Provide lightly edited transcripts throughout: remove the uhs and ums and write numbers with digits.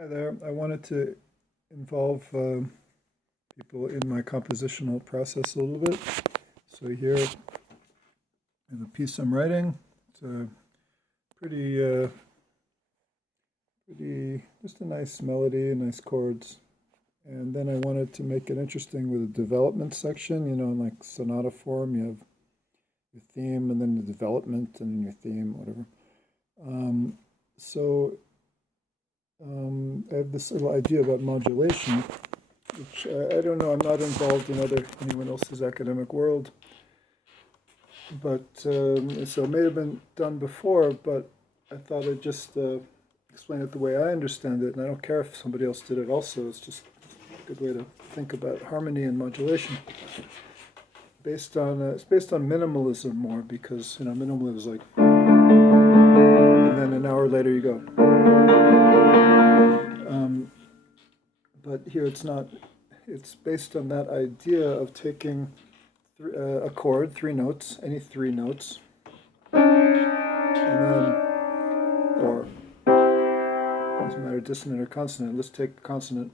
Hi there. I wanted to involve people in my compositional process a little bit. So here I have a piece I'm writing. It's a pretty, just a nice melody, nice chords. And then I wanted to make it interesting with a development section. In like sonata form, you have your theme and then the development and then your theme, whatever. So I have this little idea about modulation, which I don't know, I'm not involved in anyone else's academic world, but so it may have been done before, but I thought I'd just explain it the way I understand it, and I don't care if somebody else did it also. It's just a good way to think about harmony and modulation. It's based on minimalism more, because minimalism is like, and then an hour later you go. But here it's not. It's based on that idea of taking a chord, three notes, any three notes, and then, or doesn't matter, dissonant or consonant. Let's take the consonant,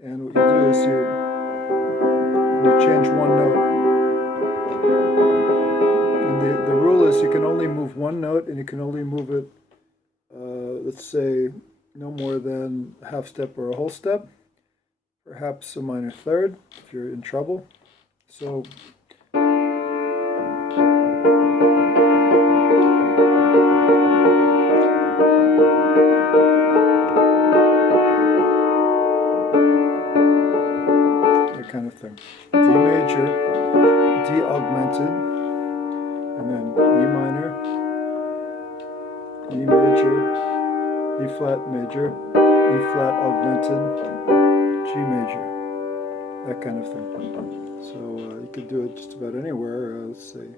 and what you do is you change one note. And the rule is you can only move one note, and you can only move it, let's say, no more than a half step or a whole step, perhaps a minor third if you're in trouble. So that kind of thing. D major, D augmented, and then E minor, E major, E flat major, E flat augmented, G major, that kind of thing. So you could do it just about anywhere. Let's say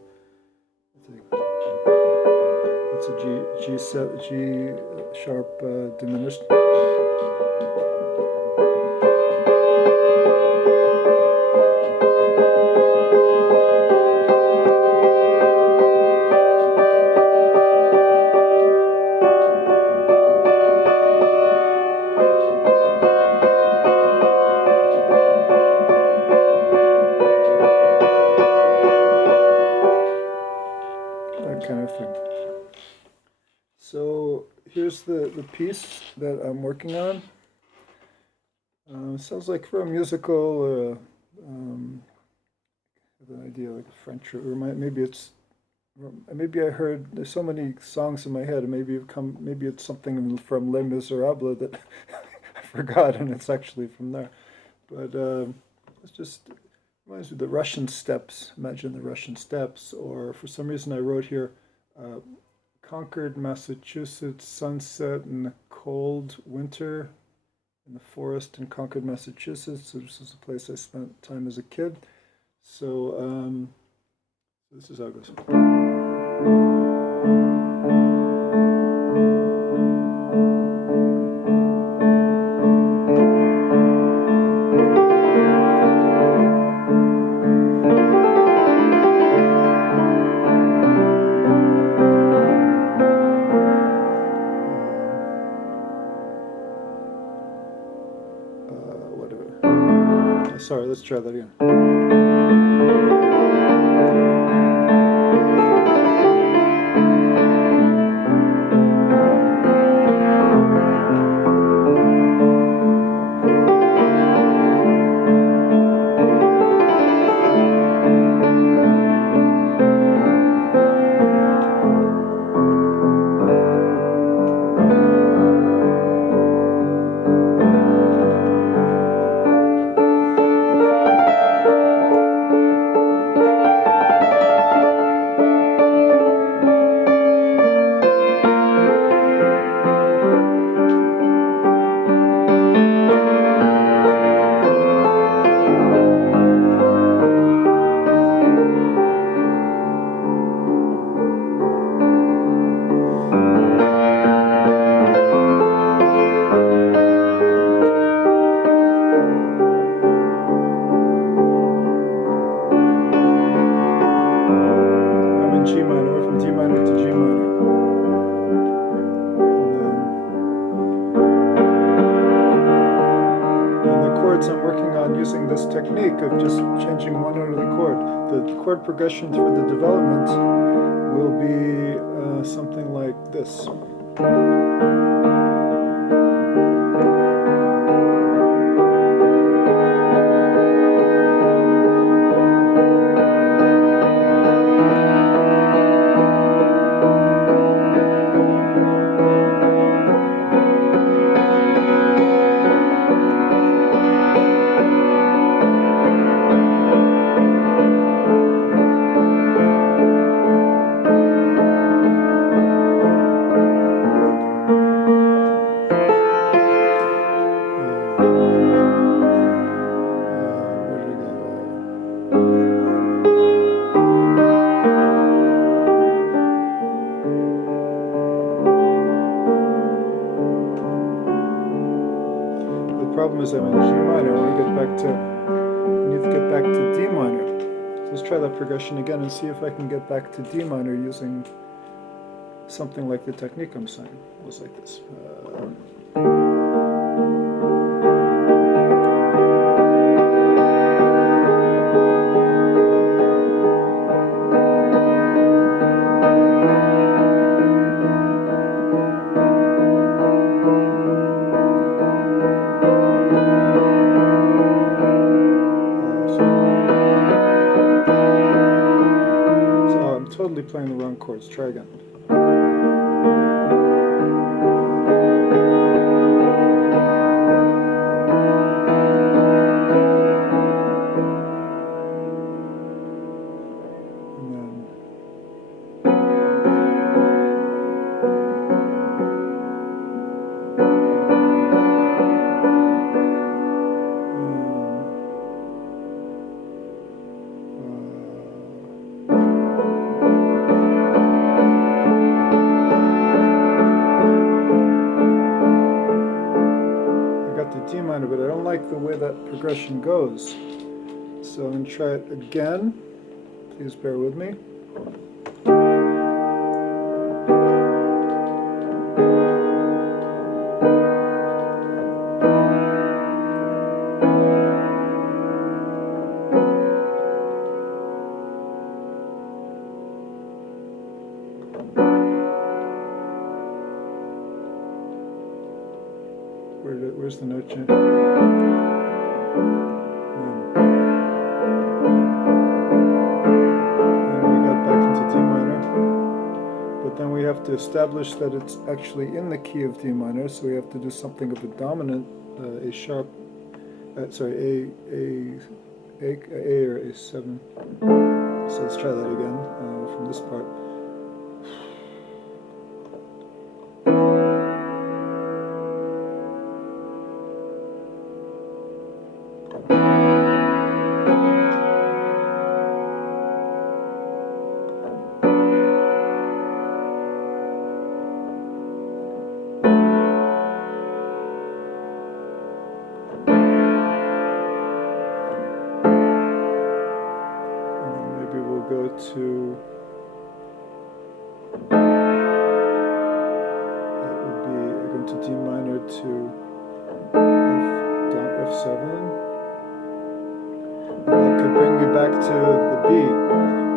that's a G sharp diminished. Kind of thing. So here's the piece that I'm working on. Sounds like for a musical, or I have an idea like a French, or maybe I heard, there's so many songs in my head, and maybe it's something from Les Miserables that I forgot, and it's actually from there. But it's just reminds me of the Russian steppes. Imagine the Russian steppes. Or for some reason I wrote here, Concord, Massachusetts, sunset in the cold winter in the forest in Concord, Massachusetts. So this is a place I spent time as a kid. So this is how it goes. Sorry, let's try that again. developments I'm working on using this technique of just changing one note of the chord. The chord progression for the development will be something like this. The problem is I'm in G minor. I need to get back to D minor. So let's try that progression again and see if I can get back to D minor using something like the technique I'm saying. It was like this. Totally playing the wrong chords. Try again. D minor, but I don't like the way that progression goes. So I'm going to try it again. Please bear with me. Where's the note change? Then we got back into D minor, but then we have to establish that it's actually in the key of D minor, so we have to do something of a dominant, A sharp, sorry, A or A7. So let's try that again from this part. Go to, that would be going to D minor to F7, and that could bring me back to the B,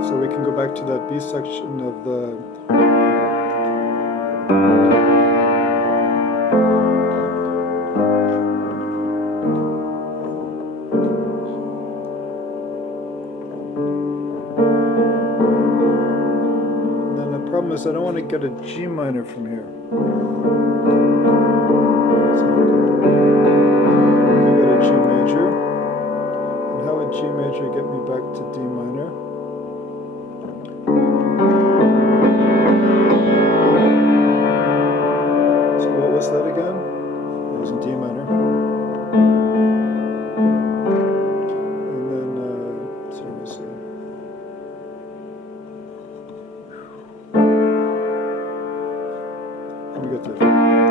so we can go back to that B section of the problem is I don't want to get a G minor from here. So we got a G major. And how would G major get me back to D minor? So what was that again? It was in D minor. And then, sorry, let's see.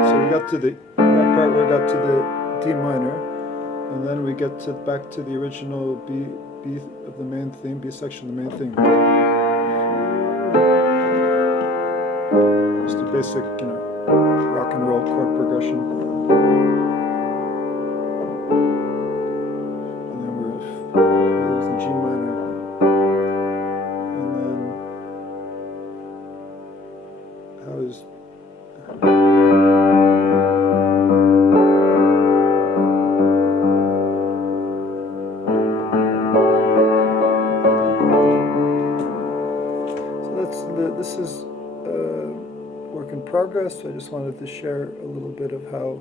So we got to that part where we got to the D minor, and then we get back to the original B of the main theme, B section of the main theme. Just a basic, rock and roll chord progression. how is this is work in progress. I just wanted to share a little bit of how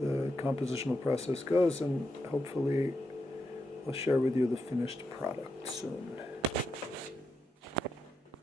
the compositional process goes, and hopefully I'll share with you the finished product soon.